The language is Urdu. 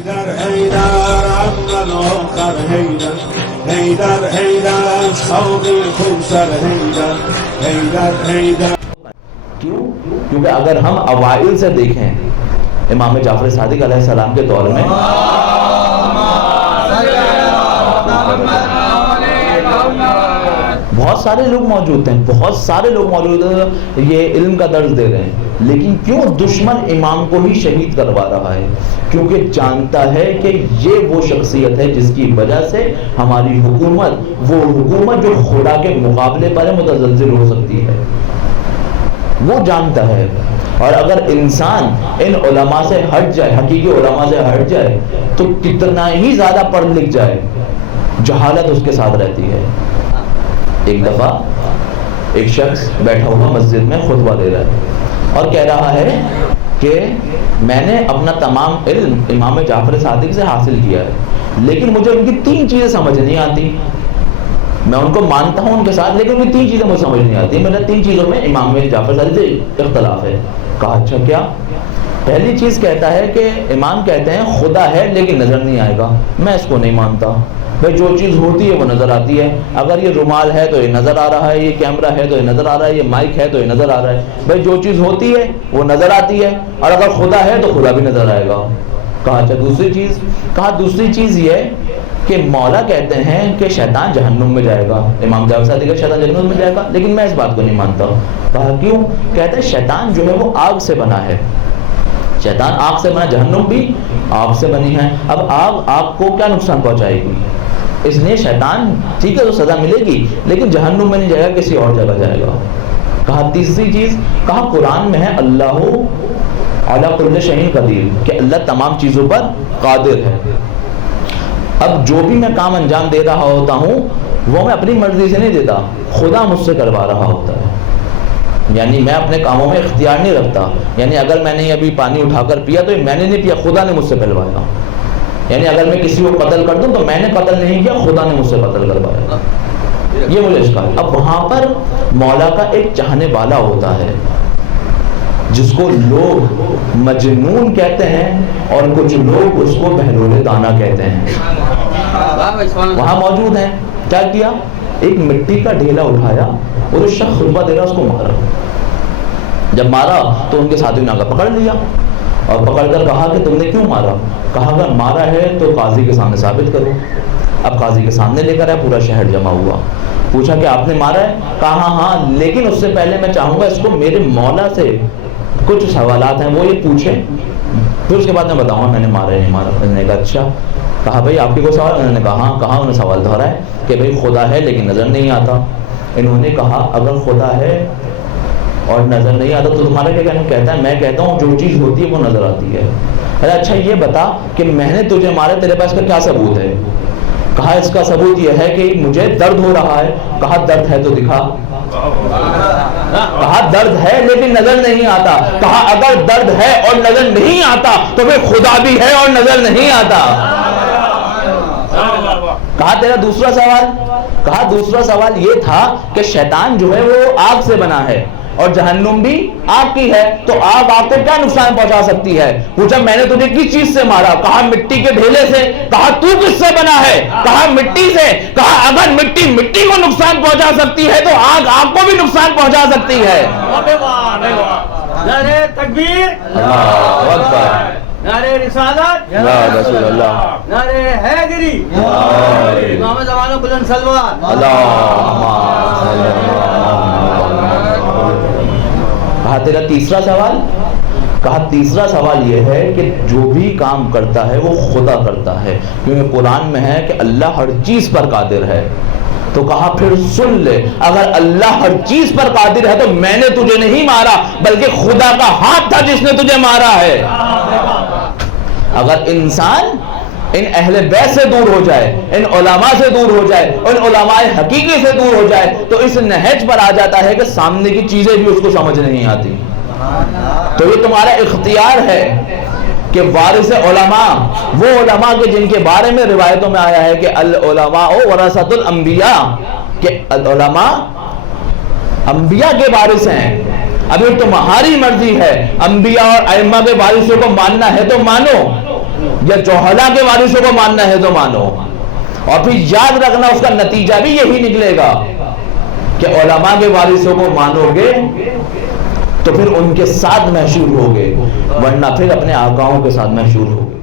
هيدر هيدر عم العقر هيدر هيدر هيدر صوب الكوثر هيدر هيدر هيدر. کیوں؟ کیونکہ اگر ہم اوائل سے دیکھیں امام جعفر صادق علیہ السلام کے دور میں بہت سارے لوگ موجود ہیں، بہت سارے لوگ موجود ہیں، یہ علم کا درس دے رہے ہیں، لیکن کیوں دشمن امام کو ہی شہید کروا رہا ہے؟ کیونکہ جانتا ہے کہ یہ وہ شخصیت ہے جس کی وجہ سے ہماری حکومت، وہ حکومت جو خدا کے مقابلے پر متزلزل ہو سکتی ہے، وہ جانتا ہے۔ اور اگر انسان ان علماء سے ہٹ جائے، حقیقی علماء سے ہٹ جائے، تو کتنا ہی زیادہ پڑھ لکھ جائے، جہالت اس کے ساتھ رہتی ہے۔ ایک دفعہ ایک شخص بیٹھا ہوا مسجد میں خطبہ دے رہا ہے اور کہہ رہا ہے کہ میں نے اپنا تمام علم امام جعفر صادق سے حاصل کیا ہے، لیکن مجھے ان کی 3 چیزیں سمجھ نہیں آتی۔ میں ان کو مانتا ہوں ان کے ساتھ، لیکن ان کی 3 چیزیں مجھے سمجھ نہیں آتی۔ میرا 3 چیزوں میں امام جعفر صادق سے اختلاف ہے۔ کہا اچھا کیا؟ پہلی چیز کہتا ہے کہ امام کہتے ہیں خدا ہے لیکن نظر نہیں آئے گا، میں اس کو نہیں مانتا۔ بھائی جو چیز ہوتی ہے وہ نظر آتی ہے، اگر یہ رومال ہے تو یہ نظر آ رہا ہے، یہ کیمرہ ہے تو یہ نظر آ رہا ہے، یہ مائک ہے تو یہ نظر آ رہا ہے۔ بھائی جو چیز ہوتی ہے وہ نظر آتی ہے، اور اگر خدا ہے تو خدا بھی نظر آئے گا۔ کہا اچھا دوسری چیز؟ کہا دوسری چیز یہ کہ مولا کہتے ہیں کہ شیطان جہنم میں جائے گا، امام جعفر صادق کا شیطان جہنم میں جائے گا، لیکن میں اس بات کو نہیں مانتا۔ کہا کیوں؟ کہتے ہیں شیطان جو ہے وہ آگ سے بنا ہے، شیطان آگ سے بنا، جہنم بھی آگ سے بنی ہے۔ اب آگ کو کیا نقصان پہنچائے گی؟ اس لیے شیطان ٹھیک ہے تو سزا ملے گی، لیکن جہنم میں نہیں جائے گا، کسی اور جگہ جائے گا۔ کہا تیسری چیز؟ کہا قرآن میں ہے اللہ علی کل شیء قدیر، کہ اللہ تمام چیزوں پر قادر ہے۔ اب جو بھی میں کام انجام دے رہا ہوتا ہوں وہ میں اپنی مرضی سے نہیں دیتا، خدا مجھ سے کروا رہا ہوتا ہے، یعنی میں اپنے کاموں میں اختیار نہیں رکھتا۔ یعنی اگر میں نے ابھی پانی اٹھا کر پیا تو میں نے نہیں پیا، خدا نے مجھ سے پلوایا۔ یعنی اگر میں کسی کو قتل کر دوں تو میں نے قتل نہیں کیا، خدا نے مجھ سے قتل کروایا۔ یہ مجھے اشکال۔ اب وہاں پر مولا کا ایک چاہنے والا ہوتا ہے جس کو لوگ مجنون کہتے ہیں اور کچھ لوگ اس کو بہلول دانا کہتے ہیں، وہاں موجود ہیں۔ کیا کیا؟ ایک مٹی کا ڈھیلا اٹھایا اور اس شخص خطبہ دے رہا اس کو مارا۔ جب مارا تو ان کے ساتھیوں نے آ کر پکڑ لیا اور پکڑ کر کہا کہ تم نے کیوں مارا؟ کہا اگر مارا ہے تو قاضی کے سامنے ثابت کرو۔ اب قاضی کے سامنے لے کر آیا، پورا شہر جمع ہوا۔ پوچھا کہ آپ نے مارا ہے؟ کہا ہاں، لیکن اس سے پہلے میں چاہوں گا اس کو میرے مولا سے کچھ سوالات ہیں وہ یہ پوچھے، پھر اس کے بعد میں بتاؤں گا میں نے مارا ہے نہیں مارا۔ انہوں نے کہا اچھا۔ کہا بھائی آپ کے کوئی سوال؟ انہوں نے کہا ہاں۔ کہا انہوں نے سوال دہرا ہے کہ بھائی خدا ہے لیکن نظر نہیں آتا۔ انہوں نے کہا اگر خدا ہے اور نظر نہیں آتا تو تمہارا کیا کہنا؟ کہتا ہے میں کہتا ہوں جو چیز ہوتی ہے وہ نظر آتی ہے۔ اچھا یہ بتا کہ میں نے تجھے مارا، تیرے پاس کا کیا ثبوت ہے؟ کہا اس کا ثبوت یہ ہے کہ مجھے درد ہو رہا ہے۔ کہا درد ہے تو دکھا۔ کہا درد ہے لیکن نظر نہیں آتا۔ کہا اگر درد ہے اور نظر نہیں آتا تو پھر خدا بھی ہے اور نظر نہیں آتا۔ کہا تیرا دوسرا سوال؟ کہا دوسرا سوال یہ تھا کہ شیطان جو ہے وہ آگ سے بنا ہے اور جہنم بھی آگ کی ہے، تو آگ آپ کو کیا نقصان پہنچا سکتی ہے؟ پوچھا میں نے تجھے کس چیز سے مارا؟ کہا مٹی کے ڈھیلے سے۔ کہا تو کس سے بنا ہے؟ کہا مٹی سے۔ کہا اگر مٹی کو نقصان پہنچا سکتی ہے تو آگ کو بھی نقصان پہنچا سکتی ہے۔ نعرہ تکبیر، اللہ اکبر، نعرہ رسالت، یا رسول اللہ، نعرہ حیدری، امام زمانہ بلند سلوات۔ کہا تیرا تیسرا سوال؟ کہا تیسرا سوال یہ ہے کہ جو بھی کام کرتا ہے وہ خدا کرتا ہے، کیونکہ قرآن میں ہے کہ اللہ ہر چیز پر قادر ہے۔ تو کہا پھر سن لے، اگر اللہ ہر چیز پر قادر ہے تو میں نے تجھے نہیں مارا بلکہ خدا کا ہاتھ تھا جس نے تجھے مارا ہے۔ اگر انسان ان اہل بیت سے دور ہو جائے، ان علماء سے دور ہو جائے، ان علماء حقیقی سے دور ہو جائے تو اس نہج پر آ جاتا ہے کہ سامنے کی چیزیں بھی اس کو سمجھ نہیں آتی۔ تو یہ تمہارا اختیار ہے کہ وارث علماء، وہ علماء کے جن کے بارے میں روایتوں میں آیا ہے کہ العلماء ورثۃ الانبیاء، کہ علماء انبیاء کے وارث ہیں۔ اب یہ تمہاری مرضی ہے، انبیاء اور ائمہ کے وارثوں کو ماننا ہے تو مانو، یا جوہلا کے وارثوں کو ماننا ہے تو مانو، اور پھر یاد رکھنا اس کا نتیجہ بھی یہی نکلے گا کہ علماء کے وارثوں کو مانو گے تو پھر ان کے ساتھ محشور ہوگے، ورنہ پھر اپنے آقاؤں کے ساتھ محشور ہوگے۔